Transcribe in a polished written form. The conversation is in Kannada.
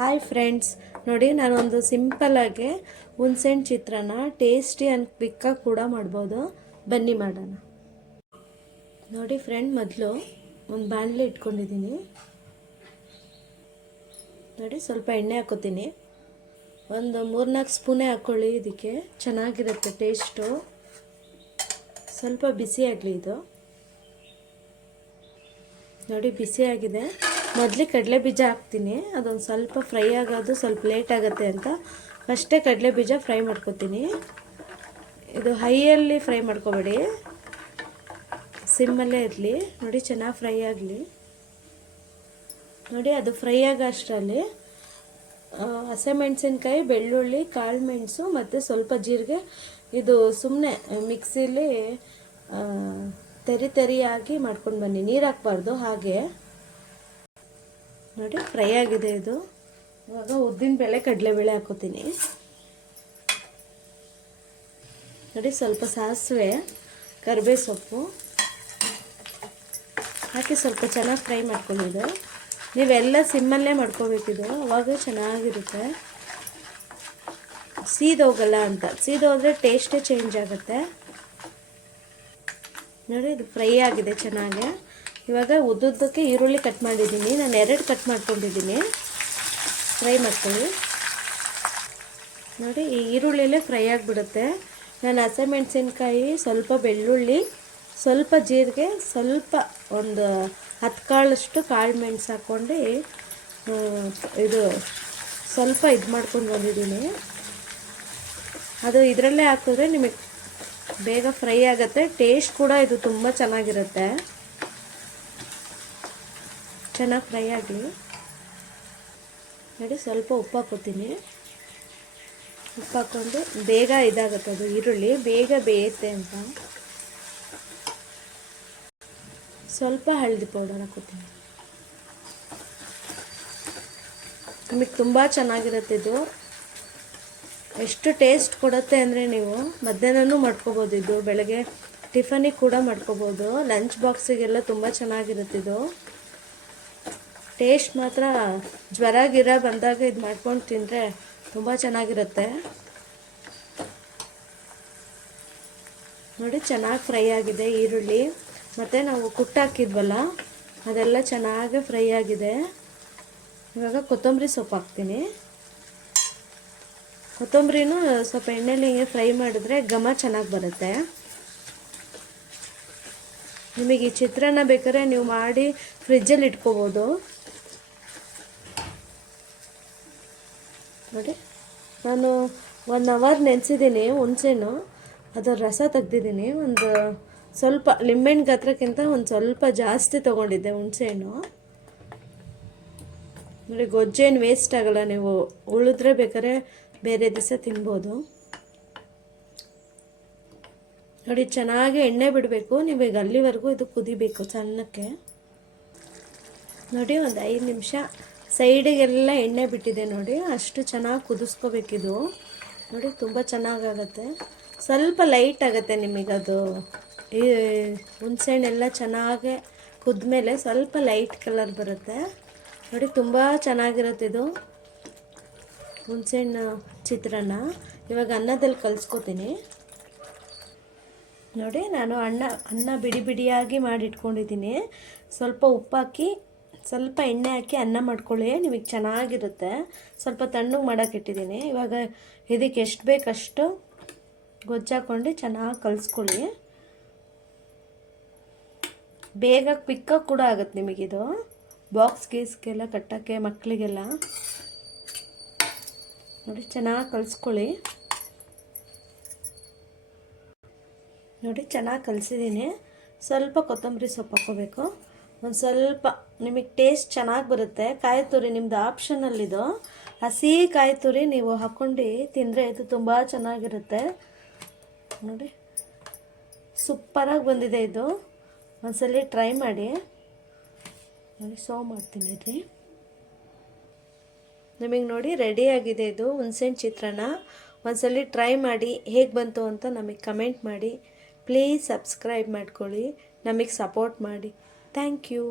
ಹಾಯ್ ಫ್ರೆಂಡ್ಸ್, ನೋಡಿ ನಾನೊಂದು ಸಿಂಪಲ್ಲಾಗಿ ಹುಣಸೆಹಣ್ಣು ಚಿತ್ರಾನ್ನ ಟೇಸ್ಟಿ ಆ್ಯಂಡ್ ಕ್ವಿಕ್ಕಾಗಿ ಕೂಡ ಮಾಡ್ಬೋದು. ಬನ್ನಿ ಮಾಡೋಣ. ನೋಡಿ ಫ್ರೆಂಡ್, ಮೊದಲು ಒಂದು ಬಾಣಲೆ ಇಟ್ಕೊಂಡಿದ್ದೀನಿ. ನೋಡಿ ಸ್ವಲ್ಪ ಎಣ್ಣೆ ಹಾಕೋತೀನಿ. ಒಂದು 3-4 ಸ್ಪೂನೇ ಹಾಕ್ಕೊಳ್ಳಿ, ಇದಕ್ಕೆ ಚೆನ್ನಾಗಿರುತ್ತೆ ಟೇಸ್ಟು. ಸ್ವಲ್ಪ ಬಿಸಿ ಆಗಲಿ ಇದು. ನೋಡಿ ಬಿಸಿ ಆಗಿದೆ. ಮೊದಲೇ ಕಡಲೆ ಬೀಜ ಹಾಕ್ತೀನಿ. ಅದೊಂದು ಸ್ವಲ್ಪ ಫ್ರೈ ಆಗೋದು ಸ್ವಲ್ಪ ಲೇಟ್ ಆಗುತ್ತೆ ಅಂತ ಫಸ್ಟೇ ಕಡಲೆ ಬೀಜ ಫ್ರೈ ಮಾಡ್ಕೊತೀನಿ. ಇದು ಹೈಯಲ್ಲಿ ಫ್ರೈ ಮಾಡ್ಕೊಬೇಡಿ, ಸಿಮ್ಮಲ್ಲೇ ಇರಲಿ. ನೋಡಿ ಚೆನ್ನಾಗಿ ಫ್ರೈ ಆಗಲಿ. ನೋಡಿ ಅದು ಫ್ರೈ ಆಗೋ ಅಷ್ಟರಲ್ಲಿ ಹಸಿಮೆಣಸಿನ್ಕಾಯಿ, ಬೆಳ್ಳುಳ್ಳಿ, ಕಾಳು ಮೆಣಸು ಮತ್ತು ಸ್ವಲ್ಪ ಜೀರಿಗೆ ಇದು ಸುಮ್ಮನೆ ಮಿಕ್ಸಿಲಿ ತೆರಿಯಾಗಿ ಮಾಡ್ಕೊಂಡು ಬನ್ನಿ, ನೀರು ಹಾಕ್ಬಾರ್ದು. ಹಾಗೆ ನೋಡಿ ಫ್ರೈ ಆಗಿದೆ ಇದು. ಇವಾಗ ಉದ್ದಿನಬೇಳೆ, ಕಡಲೆಬೇಳೆ ಹಾಕೋತೀನಿ. ನೋಡಿ ಸ್ವಲ್ಪ ಸಾಸಿವೆ, ಕರಿಬೇವು ಸೊಪ್ಪು ಹಾಕಿ ಸ್ವಲ್ಪ ಚೆನ್ನಾಗಿ ಫ್ರೈ ಮಾಡ್ಕೊಂಡಿದ್ದು. ನೀವೆಲ್ಲ ಸಿಮ್ಮಲ್ಲೇ ಮಾಡ್ಕೋಬೇಕಿದು, ಅವಾಗ ಚೆನ್ನಾಗಿರುತ್ತೆ. ಸೀದೋಗಲ್ಲ ಅಂತ, ಸೀದೋದ್ರೆ ಟೇಸ್ಟೇ ಚೇಂಜ್ ಆಗುತ್ತೆ. ನೋಡಿ ಇದು ಫ್ರೈ ಆಗಿದೆ ಚೆನ್ನಾಗಿ. ಇವಾಗ ಉದ್ದುದ್ದಕ್ಕೆ ಈರುಳ್ಳಿ ಕಟ್ ಮಾಡಿದ್ದೀನಿ. ನಾನು 2 ಕಟ್ ಮಾಡ್ಕೊಂಡಿದ್ದೀನಿ. ಫ್ರೈ ಮಾಡ್ಕೊಳ್ಳಿ. ನೋಡಿ ಈ ಈರುಳ್ಳಿಲೇ ಫ್ರೈ ಆಗಿಬಿಡುತ್ತೆ. ನಾನು ಹಸಿಮೆಣಸಿನ್ಕಾಯಿ, ಸ್ವಲ್ಪ ಬೆಳ್ಳುಳ್ಳಿ, ಸ್ವಲ್ಪ ಜೀರಿಗೆ, ಸ್ವಲ್ಪ ಒಂದು 10 ಕಾಳಷ್ಟು ಕಾಳು ಮೆಣಸು ಹಾಕ್ಕೊಂಡು ಇದು ಸ್ವಲ್ಪ ಮಾಡ್ಕೊಂಡು ಬಂದಿದ್ದೀನಿ. ಅದು ಇದರಲ್ಲೇ ಹಾಕಿದ್ರೆ ನಿಮಗೆ ಬೇಗ ಫ್ರೈ ಆಗುತ್ತೆ. ಟೇಸ್ಟ್ ಕೂಡ ಇದು ತುಂಬ ಚೆನ್ನಾಗಿರುತ್ತೆ. ಚೆನ್ನಾಗಿ ಫ್ರೈ ಆಗಲಿ. ನೋಡಿ ಸ್ವಲ್ಪ ಉಪ್ಪು ಹಾಕೋತೀನಿ. ಉಪ್ಪು ಹಾಕ್ಕೊಂಡು ಬೇಗ ಇದಾಗುತ್ತೆ, ಅದು ಈರುಳ್ಳಿ ಬೇಗ ಬೇಯುತ್ತೆ ಅಂತ. ಸ್ವಲ್ಪ ಹಳದಿ ಪೌಡರ್ ಹಾಕೋತೀನಿ. ನಿಮಗೆ ತುಂಬ ಚೆನ್ನಾಗಿರುತ್ತೆ ಇದು. ಎಷ್ಟು ಟೇಸ್ಟ್ ಕೊಡುತ್ತೆ ಅಂದರೆ ನೀವು ಮಧ್ಯಾಹ್ನನೂ ಮಾಡ್ಕೋಬೋದು. ಇದು ಬೆಳಗ್ಗೆ ಟಿಫನಿಗೆ ಕೂಡ ಮಾಡ್ಕೋಬೋದು. ಲಂಚ್ ಬಾಕ್ಸಿಗೆಲ್ಲ ತುಂಬ ಚೆನ್ನಾಗಿರುತ್ತಿದ್ದು. ಟೇಸ್ಟ್ ಮಾತ್ರ ಜ್ವರ ಗಿರ ಬಂದಾಗ ಇದು ಮಾಡ್ಕೊಂಡು ತಿಂದರೆ ತುಂಬ ಚೆನ್ನಾಗಿರುತ್ತೆ. ನೋಡಿ ಚೆನ್ನಾಗಿ ಫ್ರೈ ಆಗಿದೆ ಈರುಳ್ಳಿ, ಮತ್ತು ನಾವು ಕುಟ್ಟಾಕಿದ್ವಲ್ಲ ಅದೆಲ್ಲ ಚೆನ್ನಾಗಿ ಫ್ರೈ ಆಗಿದೆ. ಇವಾಗ ಕೊತ್ತಂಬರಿ ಸೊಪ್ಪು ಹಾಕ್ತೀನಿ. ಕೊತ್ತಂಬರಿನೂ ಸ್ವಲ್ಪ ಎಣ್ಣೆಲಿ ಹಿಂಗೆ ಫ್ರೈ ಮಾಡಿದ್ರೆ ಘಮ ಚೆನ್ನಾಗಿ ಬರುತ್ತೆ. ನಿಮಗೆ ಈ ಚಿತ್ರಾನ್ನ ಬೇಕಾದ್ರೆ ನೀವು ಮಾಡಿ ಫ್ರಿಜ್ಜಲ್ಲಿ ಇಟ್ಕೋಬೋದು. ನೋಡಿ ನಾನು 1 ಅವರ್ ನೆನೆಸಿದ್ದೀನಿ ಹುಣಸೆಹಣ್ಣು. ಅದರ ರಸ ತೆಗ್ದಿದ್ದೀನಿ. ಒಂದು ಸ್ವಲ್ಪ ಲಿಂಬೆಹಣ್ಣು ಗಾತ್ರಕ್ಕಿಂತ ಒಂದು ಸ್ವಲ್ಪ ಜಾಸ್ತಿ ತೊಗೊಂಡಿದ್ದೆ ಹುಣಸೆಹಣ್ಣು. ನೋಡಿ ಗೊಜ್ಜೇನು ವೇಸ್ಟ್ ಆಗೋಲ್ಲ. ನೀವು ಉಳಿದ್ರೆ ಬೇಕಾದ್ರೆ ಬೇರೆ ದಿವಸ ತಿನ್ಬೋದು. ನೋಡಿ ಚೆನ್ನಾಗಿ ಎಣ್ಣೆ ಬಿಡಬೇಕು. ನೀವೀಗ ಅಲ್ಲಿವರೆಗೂ ಇದು ಕುದಿಬೇಕು ಸಣ್ಣಕ್ಕೆ. ನೋಡಿ ಒಂದು 5 ನಿಮಿಷ ಸೈಡಿಗೆಲ್ಲ ಎಣ್ಣೆ ಬಿಟ್ಟಿದೆ. ನೋಡಿ ಅಷ್ಟು ಚೆನ್ನಾಗಿ ಕುದಿಸ್ಕೋಬೇಕಿದು. ನೋಡಿ ತುಂಬ ಚೆನ್ನಾಗಾಗತ್ತೆ. ಸ್ವಲ್ಪ ಲೈಟ್ ಆಗುತ್ತೆ ನಿಮಗದು. ಈ ಹುಣಸೆಹಣ್ಣೆಲ್ಲ ಚೆನ್ನಾಗಿ ಕುದ್ಮೇಲೆ ಸ್ವಲ್ಪ ಲೈಟ್ ಕಲರ್ ಬರುತ್ತೆ. ನೋಡಿ ತುಂಬ ಚೆನ್ನಾಗಿರುತ್ತೆ ಇದು ಹುಣಸೆಹಣ್ಣು ಚಿತ್ರಾನ್ನ. ಇವಾಗ ಅನ್ನದಲ್ಲಿ ಕಲಿಸ್ಕೊತೀನಿ. ನೋಡಿ ನಾನು ಅನ್ನ ಬಿಡಿ ಬಿಡಿಯಾಗಿ ಮಾಡಿಟ್ಕೊಂಡಿದ್ದೀನಿ. ಸ್ವಲ್ಪ ಉಪ್ಪಾಕಿ ಸ್ವಲ್ಪ ಎಣ್ಣೆ ಹಾಕಿ ಅನ್ನ ಮಾಡ್ಕೊಳ್ಳಿ, ನಿಮಗೆ ಚೆನ್ನಾಗಿರುತ್ತೆ. ಸ್ವಲ್ಪ ತಣ್ಣಗೆ ಮಾಡೋಕ್ಕಿಟ್ಟಿದ್ದೀನಿ. ಇವಾಗ ಇದಕ್ಕೆ ಎಷ್ಟು ಬೇಕಷ್ಟು ಗೊಜ್ಜಾಕೊಂಡು ಚೆನ್ನಾಗಿ ಕಲಿಸ್ಕೊಳ್ಳಿ. ಬೇಗ ಕ್ವಿಕ್ಕಾಗಿ ಕೂಡ ಆಗುತ್ತೆ ನಿಮಗಿದು. ಬಾಕ್ಸ್ ಗೀಸ್ಗೆಲ್ಲ ಕಟ್ಟೋಕ್ಕೆ ಮಕ್ಕಳಿಗೆಲ್ಲ. ನೋಡಿ ಚೆನ್ನಾಗಿ ಕಲಿಸ್ಕೊಳ್ಳಿ. ನೋಡಿ ಚೆನ್ನಾಗಿ ಕಲಿಸಿದ್ದೀನಿ. ಸ್ವಲ್ಪ ಕೊತ್ತಂಬರಿ ಸೊಪ್ಪು ಹಾಕ್ಕೋಬೇಕು. ಒಂದು ಸ್ವಲ್ಪ ನಿಮಗೆ ಟೇಸ್ಟ್ ಚೆನ್ನಾಗಿ ಬರುತ್ತೆ. ಕಾಯಿ ತುರಿ ನಿಮ್ಮದು ಆಪ್ಷನಲ್ಲಿದು. ಹಸಿ ಕಾಯಿ ತುರಿ ನೀವು ಹಾಕ್ಕೊಂಡು ತಿಂದರೆ ಇದು ತುಂಬ ಚೆನ್ನಾಗಿರುತ್ತೆ. ನೋಡಿ ಸೂಪರಾಗಿ ಬಂದಿದೆ ಇದು. ಒಂದ್ಸಲ ಟ್ರೈ ಮಾಡಿ. ನೋಡಿ ಸರ್ವ್ ಮಾಡ್ತೀನಿ ರೀ. ನಿಮಗೆ ನೋಡಿ ರೆಡಿಯಾಗಿದೆ ಇದು ಹುಣಸೆಹಣ್ಣು ಚಿತ್ರಾನ್ನ. ಒಂದ್ಸಲ ಟ್ರೈ ಮಾಡಿ, ಹೇಗೆ ಬಂತು ಅಂತ ನಮಗೆ ಕಮೆಂಟ್ ಮಾಡಿ. ಪ್ಲೀಸ್ ಸಬ್ಸ್ಕ್ರೈಬ್ ಮಾಡ್ಕೊಳ್ಳಿ, ನಮಗೆ ಸಪೋರ್ಟ್ ಮಾಡಿ. Thank you.